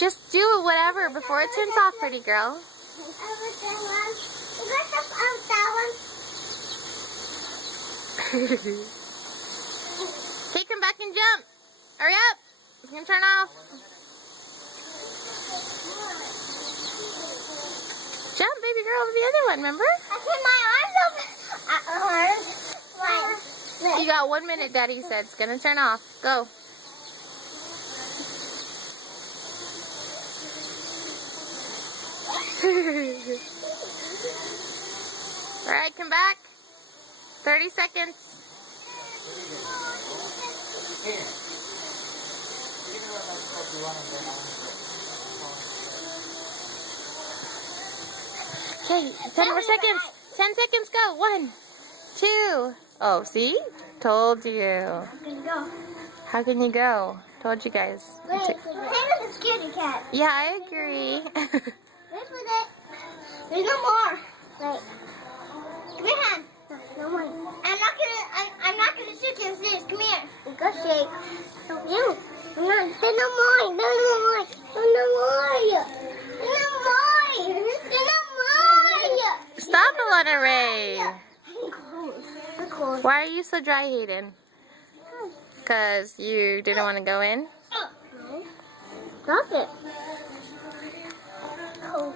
Just do whatever before it turns off, pretty girl. Take him back and jump. Hurry up. It's going to turn off. Jump, baby girl, to the other one, remember? I put my arms over. You got 1 minute, Daddy said. It's going to turn off. Go. Alright, come back. 30 seconds. Okay, 10 more seconds. 10 seconds, go. 1, 2. Oh, see? Told you. I'm gonna go. How can you go? Told you guys. Wait, play with the scaredy cat. Yeah, I agree. Wait with it. There's no more. Wait. Give me your hand. No more. I'm not gonna shake you. Please, come here. Go shake. No, you. No, there's no more. No more. No more. No more. There's no more. Stop, Alana Ray. I'm cold. Why are you so dry, Hayden? Because you didn't want to go in? No. Stop it. Cold.